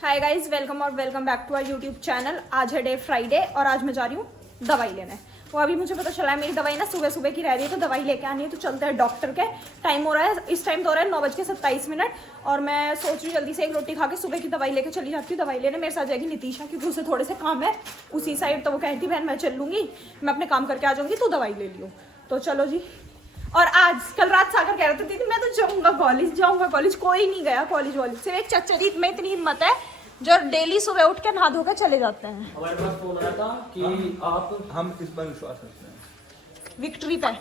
हाय guys, welcome और welcome back to our YouTube channel. आज है डे फ्राइडे और आज मैं जा रही हूँ दवाई लेने। वो अभी मुझे पता चला है मेरी दवाई ना सुबह सुबह की रह रही है, तो दवाई लेके आनी है। तो चलते हैं डॉक्टर के। टाइम हो रहा है, इस टाइम तो हो रहा है 9:27 और मैं सोच रही हूँ जल्दी से एक रोटी खा के सुबह की दवाई लेके चली जाती हूँ दवाई लेने। मेरे साथ जाएगी नितीशा, क्योंकि उसे थोड़े से काम है उसी साइड। तो वो कहती बहन मैं चल लूँगी, मैं अपने काम करके आ जाऊँगी, तू दवाई ले लियो। तो चलो जी। और आज कल रात सागर कह रहे थे दीदी मैं तो जाऊँगा कॉलेज। कोई नहीं गया कॉलेज वॉलेज, सिर्फ एक चच्चरी में इतनी हिम्मत है जो डेली सुबह उठ के नहा धो के चले जाते हैं। हमारे पास फोन आया था कि हम इस पर विश्वास रखते हैं। विक्ट्री पे,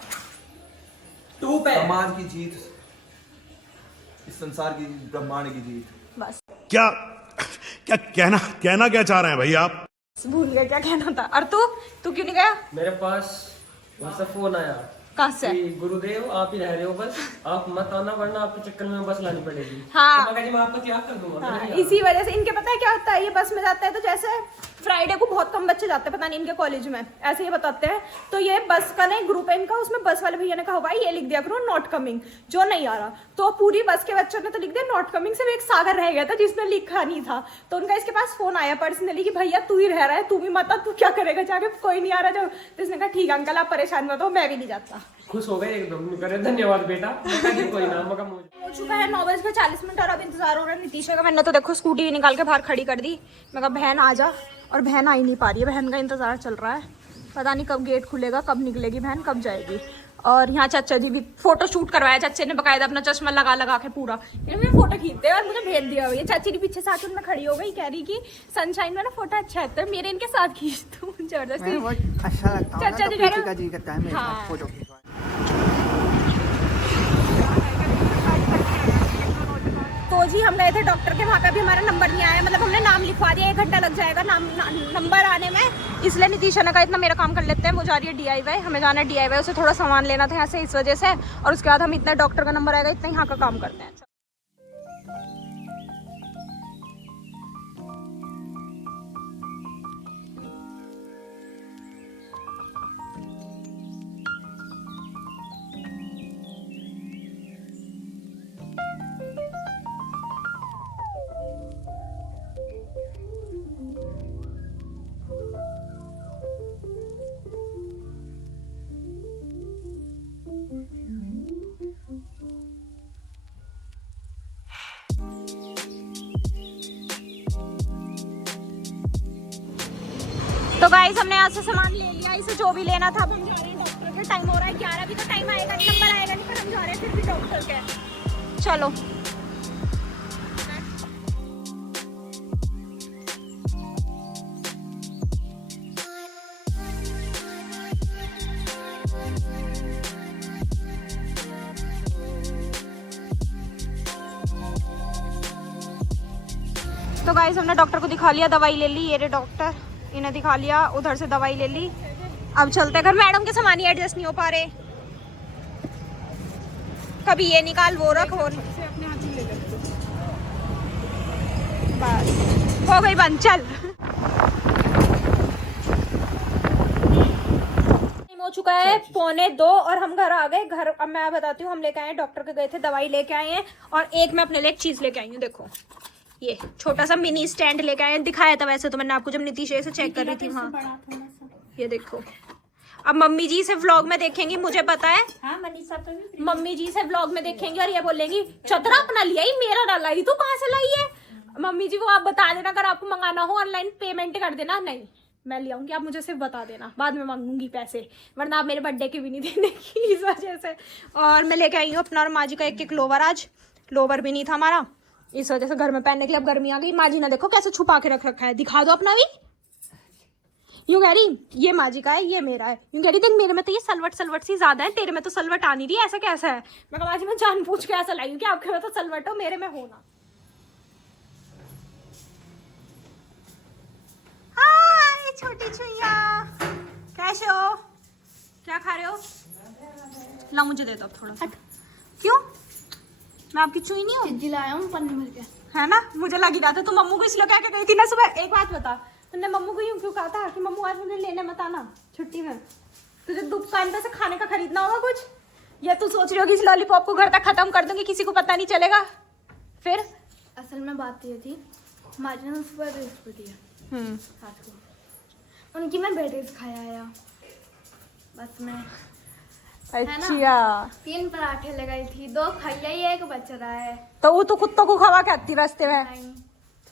टू पे, समाज की जीत, इस संसार की जीत, ब्रह्मांड की जीत। बस क्या क्या कहना क्या चाह रहे हैं भाई आप? भूल गए क्या कहना था। और तू क्यों नहीं गया? मेरे पास वहाँ से फोन आया कहाँ से? कि गुरुदेव आप ही रह रहे हो, बस आप मत आना वरना आपके चक्कर में बस लानी पड़ेगी। हाँ। तो मैं आपका क्या कर दूंगा। हाँ, इसी वजह से इनके पता है क्या होता है, ये बस में जाते हैं तो जैसे फ्राइडे को बहुत कम बच्चे जाते हैं, पता नहीं इनके कॉलेज में ऐसे ही बताते हैं। तो ये बस का नहीं ग्रुप है इनका, उसमें बस वाले भैया ने कहा भाई ये लिख दिया करो नॉट कमिंग, जो नहीं आ रहा। तो पूरी बस के बच्चों ने तो लिख दिया नॉट कमिंग, सिर्फ एक सागर रह गया था जिसने लिखा नहीं था। तो उनका इसके पास फोन आया पर्सनली कि भैया तू ही रह रहा है, तू भी मत आ, तू क्या करेगा जाके, कोई नहीं आ रहा। जो तो इसने कहा ठीक अंकल आप परेशान मत हो, मैं भी नहीं जाता। खुश हो गए एकदम, करे धन्यवाद बेटा। कोई ना मगर हो चुका है 9:40 और अब इंतजार हो रहा है नितीशा का। मैंने तो देखो स्कूटी भी निकाल के बाहर खड़ी कर दी। मैं कहा बहन आ जा, और बहन आ ही नहीं पा रही है। बहन का इंतजार चल रहा है, पता नहीं कब गेट खुलेगा, कब निकलेगी बहन, कब जाएगी। और यहाँ चाचा जी भी फोटो शूट करवाया, चाचे ने बकायदा अपना चश्मा लगा लगा के पूरा मैं फोटो खींचते और मुझे भेज दिया। भैया चाची ने पीछे साथ में खड़ी हो गई, कह रही कि सनशाइन में ना फोटो अच्छा है, तो मेरे इनके साथ खींच दूँ जबरदस्ती। अच्छा लगता है, चाचा जी का जी करता है मेरे साथ फोटो खिंचवाना। तो जी हम गए थे डॉक्टर के, वहाँ का भी हमारा नंबर नहीं आया, मतलब हमने नाम लिखवा दिया, 1 घंटा लग जाएगा नंबर आने में। इसलिए नितीशा ने कहा इतना मेरा काम कर लेते हैं। वो जा रही है DIY, हमें जाना है DIY, उसे थोड़ा सामान लेना था यहाँ से, इस वजह से। और उसके बाद हम इतना डॉक्टर का नंबर आएगा इतना यहाँ का काम करते हैं। तो गाइस हमने यहाँ से सामान ले लिया, इसे जो भी लेना था। अब हम जा रहे हैं डॉक्टर के। टाइम हो रहा है 11, अभी तो टाइम आएगा नहीं, नंबर आएगा नहीं, पर हम जा रहे हैं फिर भी डॉक्टर के। चलो तो गाइस हमने डॉक्टर को दिखा लिया, दवाई ले ली। ये रे डॉक्टर, इन्हें दिखा लिया, उधर से दवाई ले ली। अब चलते घर। मैडम के सामान ही एडजस्ट नहीं हो पा रहे, कभी ये निकाल वो रख, और बस हो गई बंद। चल हो चुका है 1:45 और हम घर आ गए। घर अब मैं बताती हूँ, हम लेके आए डॉक्टर के, गए थे दवाई लेके आए हैं। और एक मैं अपने लिए एक चीज लेके आई हूँ, देखो ये छोटा सा मिनी स्टैंड लेके आए हैं। दिखाया था वैसे तो मैंने आपको जब नितीशा से चेक कर रही थी वहाँ। ये देखो, अब मम्मी जी से व्लॉग में देखेंगी, मुझे पता है। हाँ, मम्मी जी से व्लॉग में देखेंगी और ये बोलेंगी चतरा अपना लिया ही, मेरा ना लाई, तू कहाँ से लाई है? मम्मी जी वो आप बता देना, अगर आपको मंगाना हो ऑनलाइन पेमेंट कर देना। नहीं मैं ले आऊंगी, आप मुझे सिर्फ बता देना, बाद में मांगूंगी पैसे, वरना आप मेरे बर्थडे के भी नहीं देने की, इस वजह से। और मैं लेके आई हूँ अपना और माँ जी का एक लोवर। आज लोवर भी नहीं था हमारा, इस वजह से घर में पहनने के लिए अब गर्मी आ गई। माँ जी ने देखो कैसे छुपा के रख रखा है, दिखा दो अपना भी। यूं कह रही ये माँ जी का है, ये मेरा है। यूं कह रही देख मेरे में तो ये सलवट सी ज्यादा है, तेरे में तो सलवट आ नहीं रही, ऐसा कैसा है? मैं कहा माँ जी मैं जानबूझ के ऐसा लाई हूँ कि आपके में तो सलवट हो, मेरे में हो ना। हाय छोटी छुइया, कैसे हो? क्या खा रहे हो? ला मुझे दे दो अब थोड़ा। क्यों? मैं आपकी चुई नहीं हूँ, चिज्जी लाया हूँ पन्नी भर के, है ना? मुझे लगी रहा था तुम मम्मू को इसलिए क्या गई थी ना सुबह। एक बात बता, तुमने मम्मू को यूं क्यों कहा था कि मम्मू आज मुझे लेने मत आना छुट्टी में? तुझे दुकान पे से खाने का खरीदना होगा कुछ, या तू सोच रही होगी इस लॉलीपॉप को घर तक खत्म कर दूंगी, किसी को पता नहीं चलेगा? फिर असल में बात ये थी मार्जिन सुपर बृहस्पति है हम्म रात को उनकी मैं बेटे खाया आया बस मैं अच्छा 3 पराठे लगाई थी 2 खाई आई 1 बच रहा है तो वो तो कुत्तों को खवा के आती रास्ते में नहीं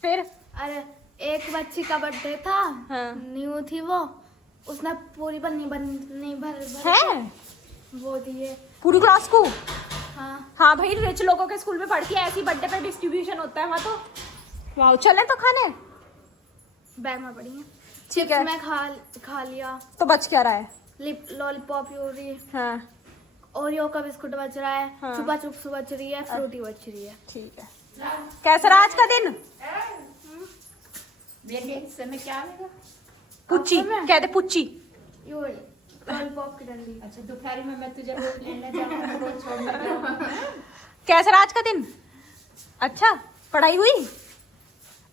फिर अरे एक बच्ची का बर्थडे था हाँ। न्यू थी वो उसने पूरी बन्नी भर है वो दिए पूरी क्लास को हाँ हाँ भाई रिच लोगों के स्कूल में पढ़ती है ऐसी बर्थडे पे डिस्ट्रीब्यूशन होता है वहाँ तो वाह चले तो खाने बैग में पड़ी है ठीक है मैं खा लिया तो बच क्या रहा है लिप लॉलीपॉप यूरी हाँ ओरियो का बिस्कुट बच रहा है हाँ। चुपा चुप्स बच रही है फ्रूटी बच रही है ठीक है कैसा रहा आज का दिन पुच्ची कहते पुच्ची यूरी लॉलीपॉप की डंडी अच्छा दोपहर में मैं तुझे रोज लेने जाऊंगा रोज छोड़ने जाऊंगा कैसा रहा आज का दिन अच्छा पढ़ाई हुई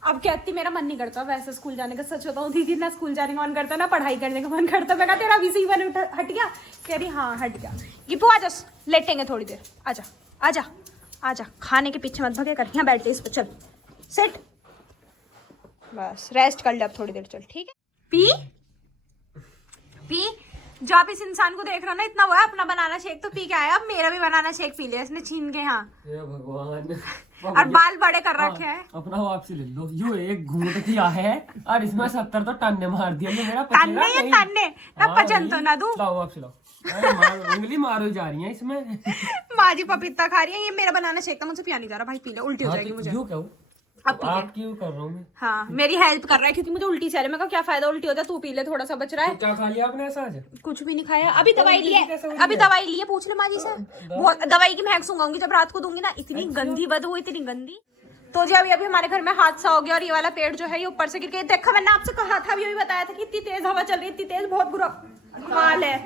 अब कहती मेरा मन नहीं करता वैसे स्कूल जाने का सच बताऊं दीदी ना स्कूल जाने का मन करता ना पढ़ाई करने का मन करता मैं कहा तेरा अभी से ही मन हट गया कह रही हाँ हट गया गिप्पू आजा लेटेंगे थोड़ी देर आजा आजा आजा खाने के पीछे मत भगे कर यहाँ बैठ इस पर चल सेट बस रेस्ट कर ले अब थोड़ी देर चल ठीक है पी पी जो आप इस इंसान को देख रहे हो ना इतना वो है अपना बनाना शेक तो पी के आया अब मेरा भी बनाना शेक पी लिया इसने छीन के यहाँ हे भगवान और बाल बड़े कर रखे हैं अपना वापसी ले लो यो एक घूंट किया है और इसमें 70 तो टन्ने मार दिया ये मेरा तान्ने या तान्ने ना पचन तो ना दूं लाओ वापसी लाओ अरे उंगली मारो जा रही है इसमें माँ जी पपीता खा रही है ये मेरा बनाना शेक था मुझे पिया नहीं जा रहा भाई पी ले उल्टी हो जाएगी मुझे क्यों क्या अब पी ले। आप क्यों कर रहा हूँ मैं हाँ मेरी हेल्प कर रहा है क्योंकि मुझे उल्टी से आ रही है मैं कहा क्या फायदा उल्टी हो जाए तू पी ले थोड़ा सा बच रहा है तो क्या खा लिया आपने ऐसा आज कुछ भी नहीं खाया अभी दवाई उल्टी लिए कैसे हुई अभी है? दवाई लिए पूछ ले माँ जी से बहुत दवाई की महक सूंघाऊंगी जब रात को दूंगी ना इतनी गंदी बदबू इतनी गंदी तो जी अभी अभी हमारे घर में हादसा हो गया और ये वाला पेड़ जो है ये ऊपर से गिर के देखा मैंने आपसे कहा था अभी बताया था कि इतनी तेज हवा चल रही है इतनी तेज बहुत बुरा हाल है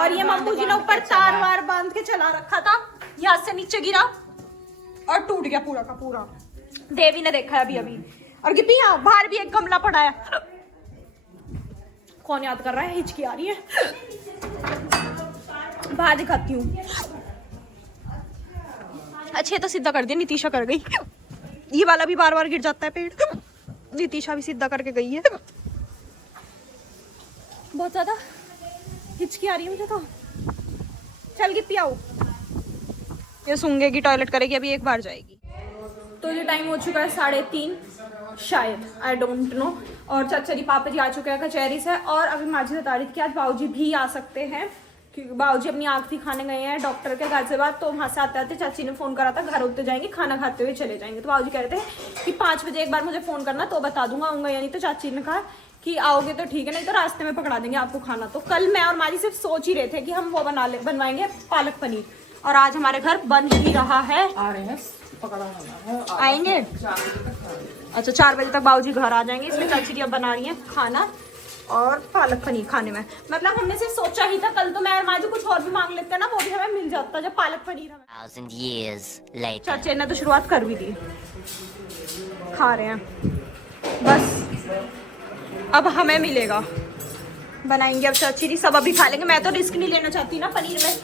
और ये मम्मू जी ने ऊपर तार वार बांध के चला रखा था यहाँ से नीचे गिरा और टूट गया पूरा का पूरा देवी ने देखा है अभी अभी और गिप्पी यहाँ बाहर भी एक गमला पड़ा है कौन याद कर रहा है हिचकी आ रही है बाहर दिखाती हूँ अच्छे तो सीधा कर दिया नितीशा कर गई ये वाला भी बार बार गिर जाता है पेड़ नितीशा भी सीधा करके गई है बहुत ज्यादा हिचकी आ रही है मुझे तो चल गिप्पी आओ ये सूंघेगी टॉयलेट करेगी अभी एक बार जाएगी तो ये टाइम हो चुका है 3:30 शायद आई डोंट नो और चाचा जी पापा जी आ चुके हैं कचहरी से और अभी माजी बता रही थी कि आज बाबूजी भी आ सकते हैं क्योंकि बाबूजी अपनी आँख दिखाने गए हैं डॉक्टर के गाजियाबाद तो वहाँ से आते आते चाची ने फ़ोन करा था घर उठते जाएंगे खाना खाते हुए चले जाएंगे तो बाबूजी कह रहे थे कि 5 बजे एक बार मुझे फ़ोन करना तो बता दूंगा आऊँगा या नहीं तो चाची ने कहा कि आओगे तो ठीक है नहीं तो रास्ते में पकड़ा देंगे आपको खाना तो कल मैं और माजी सिर्फ सोच ही रहे थे कि हम वो बनवाएंगे पालक पनीर और आज हमारे घर बन ही रहा है आ रहे हैं आएंगे अच्छा 4 बजे तक बाबूजी घर आ जाएंगे इसलिए चाची जी अब बना रही हैं खाना और पालक पनीर खाने में मतलब हमने सिर्फ सोचा ही था कल तो मैं और माजी कुछ और भी मांग लेते हैं ना वो भी हमें मिल जाता जब पालक पनीर हमें 1,000 years later. चाचे ने तो शुरुआत कर भी दी खा रहे हैं बस अब हमें मिलेगा बनाएंगे अब चाची जी सब अभी खा लेंगे मैं तो रिस्क नहीं लेना चाहती ना पनीर में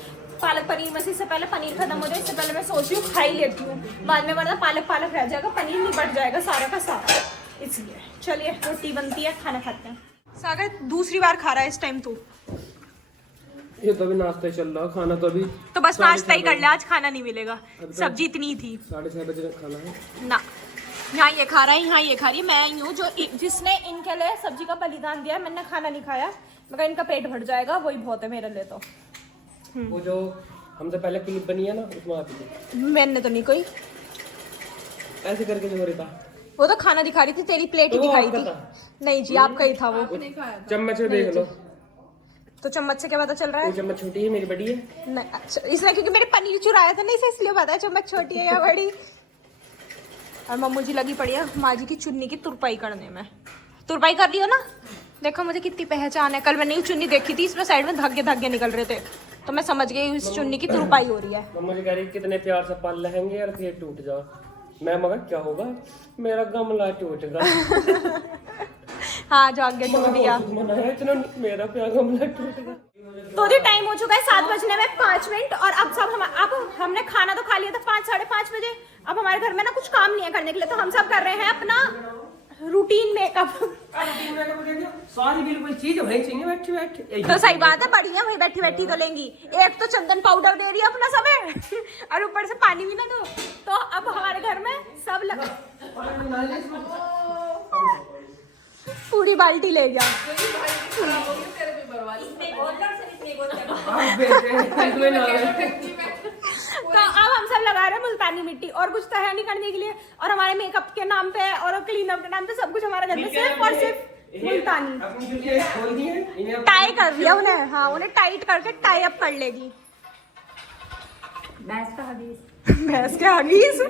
पालक पनीर में से इससे पहले पनीर खत्म हो जाए इससे पहले मैं सोच रही हूँ खा ही लेती हूँ बाद में वरना पालक रह जाएगा पनीर नहीं बढ़ जाएगा सारा का सारा इसलिए चलिए रोटी बनती है खाना खाते हैं सागर दूसरी बार खा रहा है इस टाइम तू ये तो अभी नाश्ता ही चल रहा खाना तो अभी तो बस नाश्ता ही कर ले आज खाना नहीं मिलेगा सब्जी इतनी ही थी 6:30 बजे तक खाना है ना यहाँ ये खा रहा है यहाँ ये खा रही है मैं ही हूँ जो जिसने इनके लिए सब्जी का बलिदान दिया मैंने खाना नहीं खाया मगर इनका पेट भर जाएगा वही बहुत है मेरे लिए तो वो जो हमसे पहले क्लिप बनी है ना उसमें आती थी मैंने तो नहीं कोई ऐसे करके जो हो रहा था वो तो खाना दिखा रही थी तेरी प्लेट ही तो वो दिखाई आपका थी था। नहीं जी आपका ही था वो चम्मच से देख लो तो चम्मच से क्या पता चल रहा वो है चम्मच छोटी है मेरी बड़ी है नहीं अच्छा इसने क्योंकि मेरे पनीर चुराया था ना इसे इसलिए पता है चम्मच छोटी है या बड़ी और मम्मू जी लगी पड़ी है माँ जी की चुन्नी की तुरपाई करने में तुरपाई कर लियो ना देखो मुझे कितनी पहचान है कल मैंने ये चुन्नी देखी थी इसमें साइड में धागे निकल रहे थे तो मैं समझ गई इस चुन्नी की तुरपाई हो रही है मम्मा जी कह रही कितने प्यार से पाल लहेंगे और फिर टूट जाओ मैं मगर क्या होगा मेरा गमला टूट गया हाँ जो आगे टूट गया मनाया इतना मेरा प्यार गमला टूट गया तो जी टाइम हो चुका है 7 बजने में 5 मिनट और अब हमने खाना तो खा लिया था 5 साढ़े 5 बजे अब हमारे घर में ना कुछ काम नहीं है करने के लिए तो हम सब कर रहे हैं अपना रूटीन मेकअप। सारी बिल्कुल चीज वही चाहिए बैठे बैठे। तो सही बात है, बढ़िया वही बैठी बैठी तो लेंगी। एक तो चंदन पाउडर दे रही है अपना समय और ऊपर से पानी भी ना दो। तो अब हमारे घर में सब पूरी बाल्टी ले गया। तो अब हम सब लगा रहे हैं मुल्तानी मिट्टी, और कुछ तो है नहीं करने के लिए। और हमारे मेकअप के नाम पे और क्लीन अप के नाम पे सब कुछ हमारे घर में सिर्फ और सिर्फ मुल्तानी। टाई कर दिया उन्हें, हाँ उन्हें टाइट करके टाई अप कर लेगी। भैंस का हदीस। भैंस के हगीज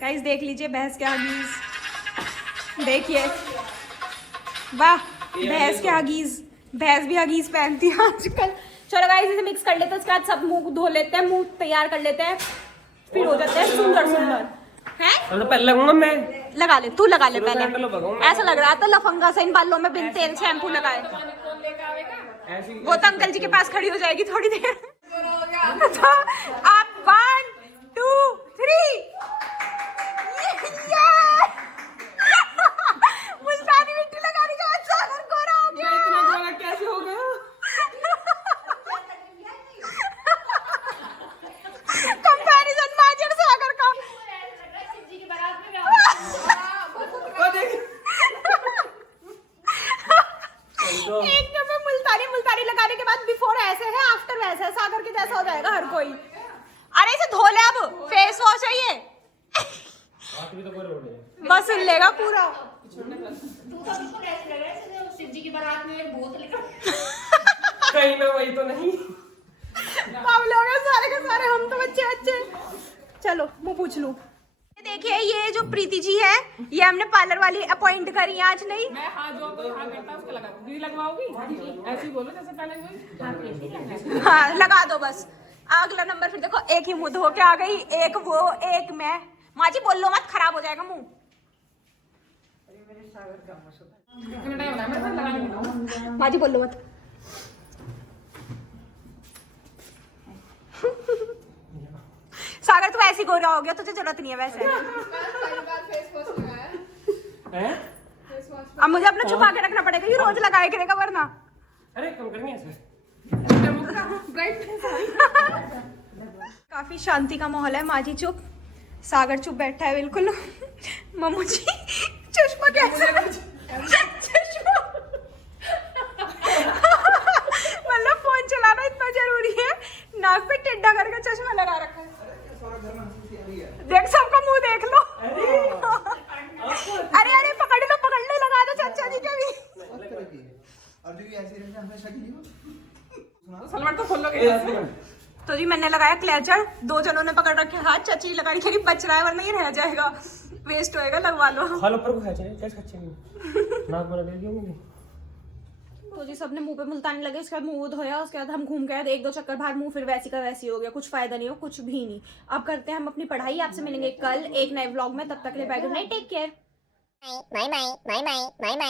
गाइस, देख लीजिए भैंस के हगीज, देखिए वाह, भैंस के हगीज। भैंस भी हगीज पहनती है आजकल। चलो गाइस इसे मिक्स कर लेते हैं, उसके बाद सब मुंह धो लेते हैं, मुंह तैयार कर लेते हैं, फिर हो जाते हैं सुंदर सुंदर। हैं? तो पहले लगूंगा मैं। लगा ले, तू लगा ले चलो पहले। कैंडल लगाऊं। ऐसा लग रहा था लफंगा सा इन बालों में बिन तेल शैम्पू लगाए। ऐसी वो तो अंकल जी के पास खड़ी हो जाएगी थोड़ी देर। तो आप 1 2 3 मुल्तानी मिट्टी लगाने के बाद सागर गोरा हो गया। इतना गोरा कैसे हो गया? कंपैरिजन माजर सागर का। वो देख। एक नंबर मुल्तानी लगाने के बाद बिफोर ऐसे है, आफ्टर वैसे है। सागर के जैसा हो जाएगा हर कोई। अरे इसे धो ले, अब फेस वॉश है ये। बस हिल लेगा पूरा। शिव जी की बारात में एक भूत लेकर कहीं मैं वही तो नहीं। मामले हो गए सारे के सारे, हम तो बच्चे बच्चे। चलो मुंह पूछ लूं। देखिए ये जो प्रीति जी है, ये हमने पार्लर वाली अपॉइंट करी है आज। नहीं मैं हाँ जो कोई हाँ करता है उसको लगा दूंगी। लगवाओगी ऐसे ही बोलो जैसे पहले हुई। हाँ लगा दो बस। अगला नंबर फिर देखो, एक ही मुंह धो के आ गई, एक वो एक मैं। माँ जी बोल लो मत, खराब हो जाएगा मुंह। माँ जी बोल लो मत। सागर तू ऐसी गोरा हो गया, तुझे जरूरत नहीं है वैसे। हैं? अब मुझे अपना छुपा के रखना पड़ेगा, ये रोज लगाए करेगा वरना। अरे कम करेंगे ऐसे। काफी शांति का माहौल है। माँ जी चुप, सागर चुप बैठा है बिल्कुल। मम्मू जी चश्मा कैसे चश्मा मतलब फोन चलाना इतना जरूरी है, नाक पे टेढ़ा करके चश्मा लगा रखा है। देख सबका मुंह देख लो। अरे अरे पकड़ लो, लगा दो चाचा जी के भी। सलवार तो खोल लोगे। तो जी मैंने लगाया क्लेचर, 2 जनों ने पकड़ रखे हाथ। चाची लगा रही है, बच रहा है वरना ये रह जाएगा, वेस्ट होएगा, लगवा लो। खालो पर को खाचे कैसे खाचे नाक में लगे क्यों नहीं? तो जी सबने मुंह पे मुल्तानी लगे, उसके बाद मुंह धोया, उसके बाद हम घूम गए 1-2 चक्कर बाहर, मुंह फिर वैसी का वैसी हो गया। कुछ फायदा नहीं हो, कुछ भी नहीं। अब करते हैं हम अपनी पढ़ाई। आपसे मिलेंगे कल एक नए व्लॉग में, तब तक के लिए bye, good night, take care.